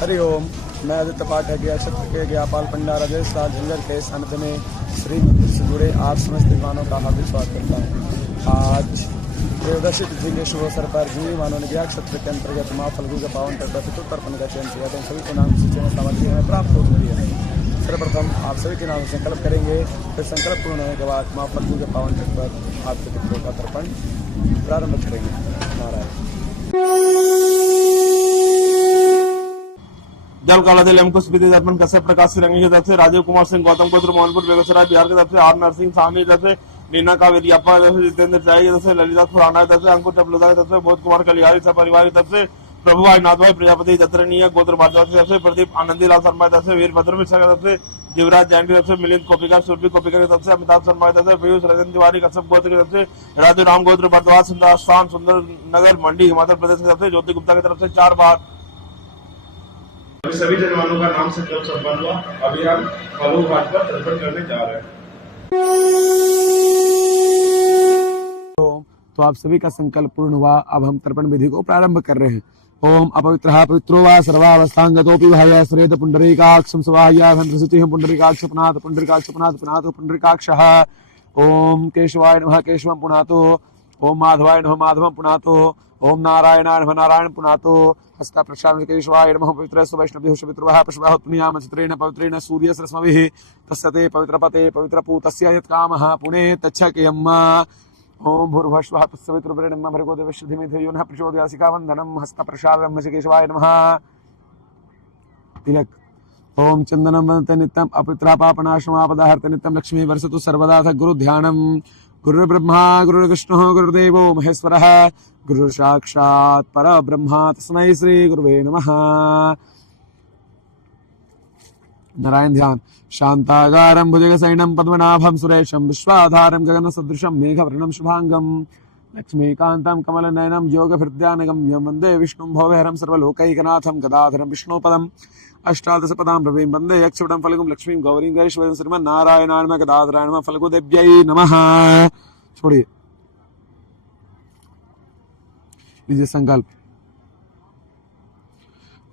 हरि ओम। मैं आदित्य पाठक या क्षेत्र के ज्ञापाल पंडा राजेश राज झंझर के सानिध्य में श्री मंदिर से जुड़े आप समस्त विद्वानों का हार्दिक स्वागत करता हूँ। आज त्रयोदशी तिथि के शुभ अवसर पर जिन विद्वानों ने ज्ञान क्षेत्र के अंतर्गत माँ फल्गु के पावन तर्पण पितृतर्पण का चयन किया तो सभी के नाम सूची में सामग्री हमें प्राप्त हो चुकी है। सर्वप्रथम आप सभी के नाम संकल्प करेंगे, फिर संकल्प पूर्ण होने के बाद माँ फल्गु के पावन तट पर आपके पितरों का तर्पण प्रारंभ करेंगे। नारायण। जल काला जल अंकुश विधि दर्पण कश्यप प्रकाश रंगी की तरफ से राजीव कुमार सिंह गौतम पुत्र मोहनपुर बेगूसराय बिहार की तरफ से आर नरसिंह साहनी की तरफ से नीना कावेरी अप्पा की तरफ से जितेंद्र चाई की तरफ से ललिता खुराना की तरफ से अंकुर टपलुदा की तरफ से बोध कुमार कलिहारी सब परिवार की तरफ से प्रभु भाई नाथ भाई प्रजापति दत्तरणीय गोत्र भारद्वाज की तरफ से प्रदीप आनंदी लाल शर्मा की तरफ से वीरभद्र मिश्रा की तरफ से जीवराज जैन की तरफ से मिलिंद कोपिका सुरभि कोपिका की तरफ से अमिताभ शर्मा की तरफ से पीयूष रजन तिवारी कश्यप गोत्र की तरफ से राजू राम गोत्र भारद्वाज सुंदर सुंदर नगर मंडी हिमाचल प्रदेश की तरफ से ज्योति गुप्ता की तरफ से 4 बार। सभी जवानों का नाम संकल्प संपन्न हुआ। अभी हम फल्गु घाट पर तर्पण करने जा रहे हैं। तो आप सभी का संकल्प पूर्ण हुआ। अब हम तर्पण विधि को प्रारंभ कर रहे हैं। ओम अपवित्रः पवित्रो वा सर्वावस्थांगतोऽपि भाय श्रेत पुंडरीकाक्षं स्वाहाय घंत्रशुचिः पुंडरीकाक्षपनाथ पुंडरीकाक्षपनाथ पुनातो पुंडरीकाक्षः। ओम केशवाय नमः केशवं पुनातो। ओम माधवाय नमः माधवं पुनातो। ओम नारायणाय नमः नारायण पुनातो। हस्ता प्रक्षालनं केशवाय नमः पवित्रस्य वैष्णवेः शपितृभः पुष्पः उत्पन्याम चित्रेण पवित्रेण सूर्यसरस्मभिः तस्यते पवित्रपते पवित्रपूतस्य यत्कामः पुणे तच्छकेयम्। ओम भूर्भुवस्वः तत्सवितुर्वरेण्यं भर्गो देवस्य धीमहि धियो यो नः प्रचोदयात्। शिखावन्दनं हस्तप्रक्षालनं केशवाय नमः। तिलक। ओम चंदनं वन्दते नित्यम् अपवित्रापापनाशमापदाहर्ते नित्यं लक्ष्मी वर्षतु सर्वदा गुरु ध्यानम्। गुरुर्ब्रह्मा गुरुर्विष्णुः गुरुर्देवो महेश्वरः गुरुर्साक्षात् परब्रह्म तस्मै श्री गुरुवे नमः। नारायण ध्यान। शांतागारं भुजगशयनं पद्मनाभं सुरेशं विश्वाधारं गगनसदृशं मेघवर्णं शुभांगं लक्ष्मीकान्तं कमलनयनं योगभृद्यानगम्यं वन्दे विष्णुं भवहरं सर्वलोकैकनाथं गदाधरं विष्णुपदम् अष्टादशपदां रविं वन्दे यक्षवटं फल्गुं लक्ष्मीं गौरीं गणेशवरं श्रीमन्नारायणाय नमः गदाधराय नमः फल्गुदेव्यै नमः। छोड़िए, लीजिए संकल्प।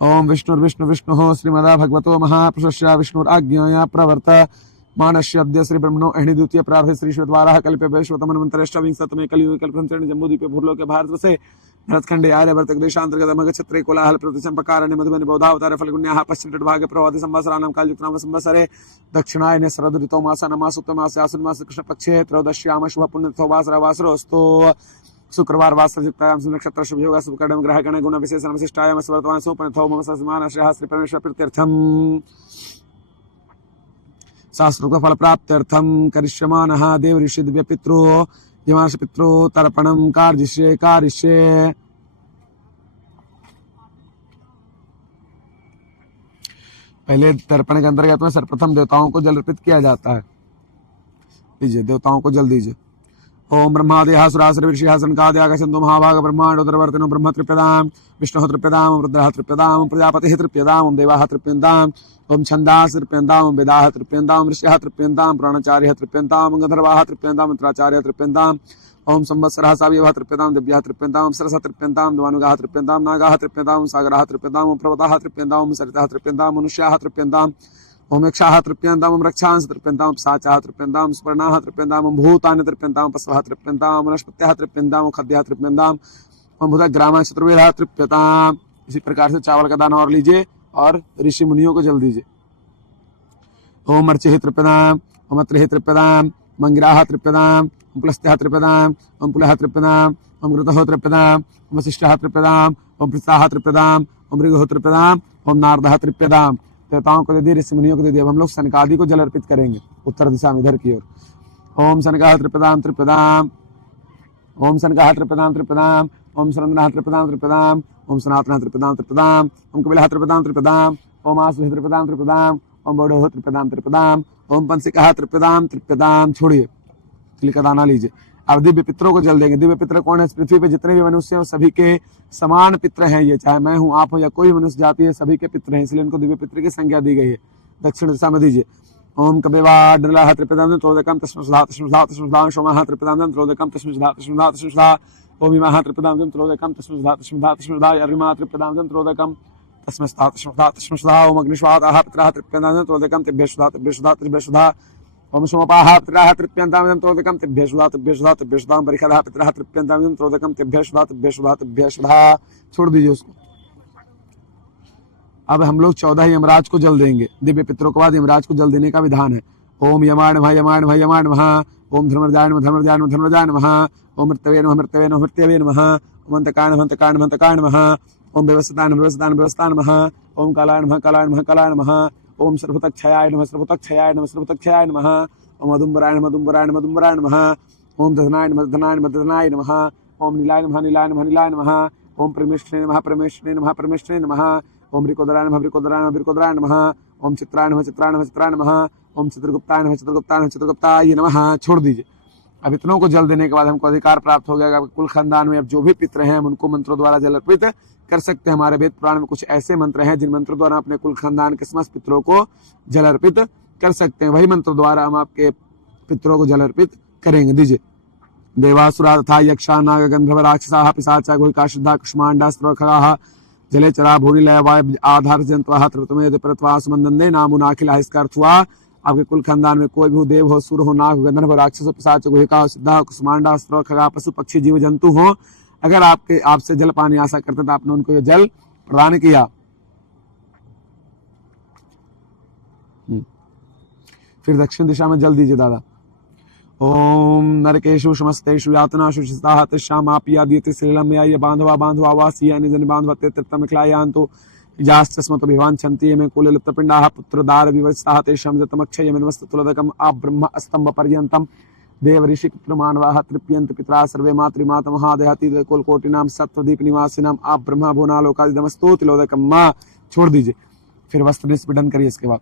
ओम विष्णुर्विष्णुः श्रीमदा भगवतो महापुरुषस्य विष्णुराज्ञया प्रवर्त मानस्य अद्य श्री ब्रह्मणो अहिणी द्वितीय प्रार्थ श्री श्वेतवाराः कल्पे वैश्वतमन्वन्तरेष्टाविंशतमे कलियुगे कल्पसंचरणे जम्बूद्वीपे भूर्लोके भारतवर्षे भरतखण्डे आर्यवर्तक देशान्तर्गत मगक्षत्रे कोलाहल प्रतिसंपकारणे मधुबनि बौधावतारे फल्गुन्याः पश्चिम तटभागे प्रभाते संवत्सराणां कालयुक्तानां संवत्सरे दक्षिणायने शरद ऋतौ मासानमासोत्तमासे आश्विनमासे कृष्णपक्षे त्रयोदश्याम शुभ पुण्यतिथौ वासरावासरोऽस्तु। शुक्रवार वासरयुक्तायां नक्षत्र शुभ योग शुभ कर्म ग्रह गण गुण विशेषण विशिष्टायां वर्तमान सुपनिथौ मम समान श्रेयः श्री परमेश्वर प्रीत्यर्थम शास्त्रोक्त फल प्राप्त्यर्थम करिष्यमानः देव ऋषि दिव्य पितरो यमांश पितरो तर्पणं कार्जिष्ये। पहले तर्पण के अंतर्गत में सर्वप्रथम देवताओं को जल अर्पित किया जाता है। लीजिए, देवताओं को जल दीजिए। ओम ब्रह्मादयः सुरासुर ऋषिः सनकादयागच्छन्तु महाभाग ब्रह्मांडोदरवर्तिनो ब्रह्म तृप्यतां विष्णुः तृप्यतां रुद्रः तृप्यतां प्रजापतिः तृप्यतां देवाः तृप्यन्तां ओम छन्दाः तृप्यन्तां वेदाः तृप्यन्तां ऋषयः तृप्यन्तां प्राणाचार्यः तृप्यन्तां गन्धर्वाः तृप्यन्तां मंत्राचार्यः तृप्यन्तां ओम संवत्सरः सावयवः तृप्यतां दिव्याः तृप्यन्तां सरसः तृप्यन्तां द्वानुगाः तृप्यन्तां नागाः तृप्यन्तां सागराः तृप्यन्तां पर्वताः तृप्यन्तां सरिताः तृप्यन्तां मनुष्याः तृप्यन्तां ओम यक्षाः तृप्यन्तां ओम रक्षांस तृप्यन्तां साचाः तृप्यन्तां स्पर्णाः तृप्यन्तां भूतानि तृप्यन्तां पशवः तृप्यन्तां वनस्पतयः तृप्यन्तां खद्यः तृप्यन्तां ओम भूतग्रामाः चतुर्वेदः तृप्यतां। इसी प्रकार से चावल का दाना और लीजिए और ऋषि मुनियों को जल दीजिए। ओम अर्चिः तृप्यतां ओम अत्रिः तृप्यतां मंगिराः तृप्यतां ओम पुलस्त्यः तृप्यतां ओम पुलः तृप्यतां ओम घृतः तृप्यतां ओम वसिष्ठः तृप्यतां ओम पृथाः तृप्यतां ओम ऋगः तृप्यतां ओम नारदः तृप्यतां। देवताओं को दे दिए, ऋषि मुनियों को दे दिया। अब हम लोग सनकादि को जल अर्पित करेंगे उत्तर दिशा में इधर की ओर। ओम सनकाः तृप्यतां तृप्यतां ओम सनकाः तृप्यतां तृप्यतां ओम सुरंदनः तृप्यतां तृप्यतां ओम सनातनः तृप्यतां तृप्यतां ओम कपिलः तृप्यतां तृप्यतां ओम आसुः तृप्यतां तृप्यतां ओम बौढः तृप्यतां तृप्यतां ओम पंसिकः तृप्यतां तृप्यतां। छोड़िए, तिल का दाना लीजिए। अब दिव्य पितरों को जल देंगे। दिव्य पितर कौन है? इस पृथ्वी पे जितने भी मनुष्य हैं सभी के समान पितर हैं। ये चाहे मैं हूँ, आप हो या कोई मनुष्य जाति है, सभी के पितर हैं, इसलिए इनको दिव्य पितर की संज्ञा दी गई है। दक्षिण दिशा में दीजिए। ओम कपिवाडलाः तृप्यतां त्रोदकं तस्मृधा तस्मृधा तस्मृधा सोमः तृप्यतां त्रोदकं तस्मृधा तस्मृधा तस्मृधा ओम इमाः तृप्यतां त्रोदकं तस्मृधा तस्मृधा तस्मृधा अरिमा तृप्यतां त्रोदकं तस्मै तस्मै ओम अग्निश्वाताः पितरः तृप्यन्तामिदं त्रोदकं तेभ्यः सुधा तेभ्यः सुधा तेभ्यः सुधा ओम सोमपाः पितरः तृप्यन्तामिदं त्रोदकं तेभ्यः सुधा तेभ्यः सुधा तेभ्यः सुधा बरिखदः पितरः तृप्यन्तामिदं त्रोदकं तेभ्यः सुधा तेभ्यः सुधा तेभ्यः सुधा। छोड़ दीजिए उसको। अब हम लोग 14 यमराज को जल देंगे। दिव्य पितरों के बाद यमराज को जल देने का विधान है। ओम यमाय नमः यमाय नमः यमाय नमः। ओम धर्मराजाय नमः धर्मराजाय नमः धर्मराजाय नमः। ओम मृत्यवे नमः मृत्यवे नमः मृत्यवे नमः। ओम अंतकाय नमः अंतकाय नमः अंतकाय नमः। ओम व्यवस्थाय नमः व्यवस्थाय नमः व्यवस्थाय नमः। ओम कालाय नमः कालाय नमः कालाय नमः। ओम सर्वतक्षयाय नमः सर्वतक्षयाय नमः सर्वतक्षयाय नमः। ओम अदुम्बराय नमः अदुम्बराय नमः अदुम्बराय नमः। ओम दधनाय नमः दधनाय नमः दधनाय नमः। ओम नीलाय नमः नीलाय नमः नीलाय नमः। ओम परमेश्वरे नमः परमेश्वरे नमः परमेश्वरे नमः। ओम रिकोदराय नमः रिकोदराय नमः रिकोदराय नमः। ओम चित्राय नमः चित्राय नमः चित्राय नमः। ओम चित्रगुप्ताय नमः चित्रगुप्ताय नमः चित्रगुप्ताय नमः। छोड़ दीजिए। अब इतनों को जल देने के बाद हमको अधिकार प्राप्त हो गया। कुल खानदान में अब जो भी पितर हैं हम उनको मंत्रों द्वारा जल अर्पित कर सकते हैं। हमारे वेद पुराण में कुछ ऐसे मंत्र हैं जिन मंत्रों द्वारा अपने कुल खानदान के समस्त पितरों को जल अर्पित कर सकते हैं। वही मंत्रों द्वारा हम आपके पितरों को जल अर्पित करेंगे। दीजिए। देवासुरा तथा यक्षा नाग गंधर्व राक्षसाः पिशाचा गुहिका शुद्धा कुष्मांडा स्त्रखगाः जले चरा भूरि लय वाय आधार जंतवाः त्रितमेद प्रत्वा समंदे नामुनाखिला। इसका अर्थ हुआ आपके कुल खानदान में कोई भी देव हो, सुर हो, नाग, गंधर्व, राक्षस, पिशाच, गुहिका, सिद्धा, कुष्मांडा, स्त्र, खगा, पशु, पक्षी, जीव जंतु हो, अगर आपसे जल पानी आशा करते तो आपने उनको ये जल प्रदान किया। फिर दक्षिण दिशा में जल दीजिए दादा। ओम नरकेशु समस्तेषु यातनाषु शिष्टाः तस्यामापि यदीति श्रीलम या बांधवा बांधवा वासी निजन बांधवते तृप्तमिखलायान्तु जास्तस्मतो विवाञ्छन्ति मे कुले लिप्तपिण्डाः पुत्रदार विवस्ताः तेषां जतमक्षयमिदमस्तु तुलदकम् आब्रह्म स्तंभ पर्यन्तं देव ऋषि पितृमानवाः तृप्यन्त पितरा सर्वे मातृमातमहादयाति कुलकोटिनां सत्वदीप निवासिनां आब्रह्म भुवनालोकादिदमस्तु तिलोदकम्। छोड़ दीजिए। फिर वस्त्र निष्पीडन करिए। इसके बाद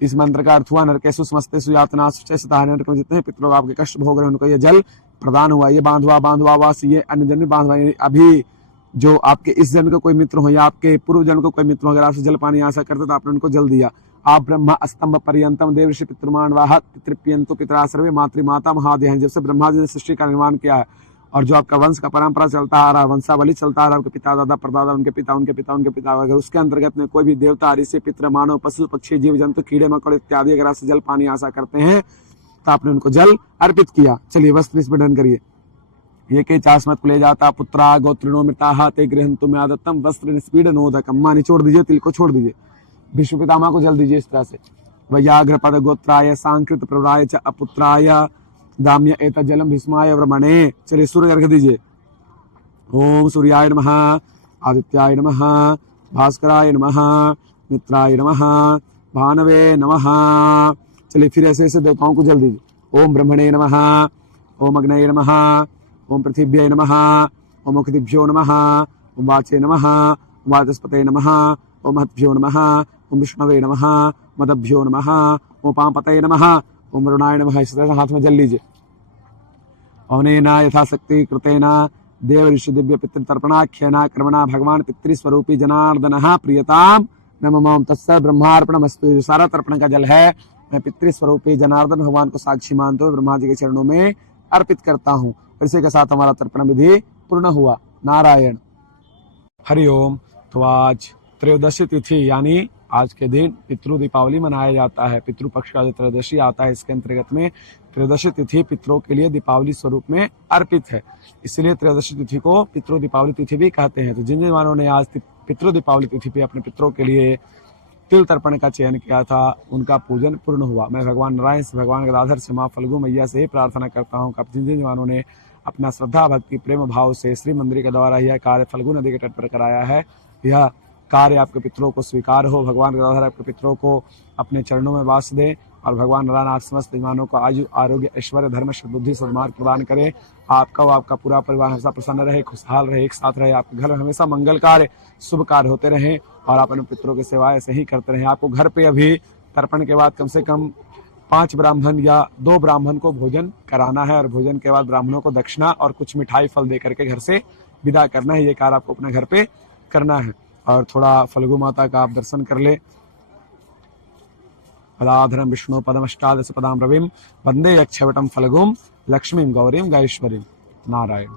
इस मंत्र का अर्थ हुआ नरकेषु समस्तेषु यातनासु सतः नरक में जितने पितरों आपके कष्ट भोग रहे हैं उनको ये जल प्रदान हुआ। ये बांधवा बांधवा वासी ये अन्य जन्म बांधवा। अभी जो आपके इस जन्म का कोई मित्र हो या आपके पूर्व जन्म का कोई मित्र हो, अगर आपसे जल पानी आशा करते तो आपने उनको जल दिया। आप ब्रह्मा स्तंभ पर्यंतम देव ऋषि पितृमानवाः तृप्यन्तु पितरा सर्वे मातृमाता महादेह। जब से ब्रह्मा जी ने सृष्टि का निर्माण किया है और जो आपका वंश का परंपरा चलता आ रहा है, वंशावली चलता आ रहा है, आपके पिता दादा परदादा उनके पिता उनके पिता उनके पिता, अगर उसके अंतर्गत में कोई भी देवता ऋषि पितृ मानव पशु पक्षी जीव जंतु कीड़े मकोड़े इत्यादि अगर आपसे जल पानी आशा करते हैं तो आपने उनको जल अर्पित किया। चलिए वस्त्र निष्पीडन करिए। ये के चास्मत ले जाता पुत्रा गोत्रिणो मृताः ते गृहन्तु मे आदत्तम वस्त्र निष्पीडनोदकम्। मानी छोड़ दीजिए। तिल को छोड़ दीजिए। भीष्म पितामह को जल दीजिए। इस तरह से वैयाघ्रपद गोत्राय सांकृत प्रवराय च अपुत्राय दाम्य एत जलम भीष्माय व्रमणे। चलिए सूर्य अर्घ दीजिए। ओम सूर्याय नमः आदित्याय नमः भास्कराय नमः मित्राय नमः भानवे नमः। चलिए फिर ऐसे ऐसे देवताओं को जल दीजिए। ओम ब्रह्मणे नमः ओम अग्नये नमः ओम पृथिव्यै नमः ओम मुखदिभ्यो नमः ओम वाचे नमः ओम वाचस्पते नमः ओम महद्भ्यो नमः ओम विष्णवे नमः मदभ्यो नमः ओम पांपतये नमः ओम वरुणाय नमः। इस तरह हाथ में जल लीजिए। अवनेना यथाशक्ति कृतेना देव ऋषि दिव्य पितृतर्पणाख्यना कर्मणा भगवान पितृस्वरूपी जनार्दनः प्रियताम नमः तत्सत् ब्रह्मार्पणमस्तु। सारा तर्पण का जल है मैं पितृस्वरूपी जनार्दन भगवान को साक्षी मानते हुए ब्रह्मा जी के चरणों में अर्पित करता हूँ। इसी के साथ हमारा तर्पण विधि पूर्ण हुआ। नारायण। हरिओम। तो आज त्रयोदशी तिथि यानी आज के दिन पितृ दीपावली मनाया जाता है। पितृ पक्ष का जो त्रयोदशी आता है इसके अंतर्गत में त्रयोदशी तिथि पितरों के लिए दीपावली स्वरूप में अर्पित है। इसलिए त्रयोदशी तिथि को पितृ दीपावली तिथि भी कहते हैं। तो जिन जिन मानवों ने आज पितृ दीपावली तिथि पे अपने पितरों के लिए तिल तर्पण का चयन किया था उनका पूजन पूर्ण हुआ। मैं भगवान नारायण से, भगवान गदाधर से, माँ फल्गु मैया से ही प्रार्थना करता हूँ कि जिन जिन जवानों ने अपना श्रद्धा भक्ति प्रेम भाव से श्री मंदिर के द्वारा यह कार्य फल्गु नदी के तट पर कराया है, यह कार्य आपके पितरों को स्वीकार हो। भगवान गदाधर आपके पितरों को अपने चरणों में वास दे और भगवान नारायण आप समस्त जवानों को आयु आरोग्य ऐश्वर्य धर्म बुद्धि सद्मार्ग प्रदान करे। आपका व आपका पूरा परिवार हमेशा प्रसन्न रहे, खुशहाल रहे, एक साथ रहे। आपके घर में हमेशा मंगल कार्य शुभ कार्य होते रहें और आप अपने पितरों की सेवा ऐसे ही करते रहें। आपको घर पे अभी तर्पण के बाद कम से कम 5 ब्राह्मण या 2 ब्राह्मण को भोजन कराना है और भोजन के बाद ब्राह्मणों को दक्षिणा और कुछ मिठाई फल दे करके घर से विदा करना है। ये कार्य आपको अपने घर पे करना है। और थोड़ा फल्गु माता का आप दर्शन कर ले। पदाधरम विष्णु पदमष्टादश पदाम रविम वंदे यक्षवटम फल्गुम लक्ष्मीम गौरीम गायश्वरीम। नारायण।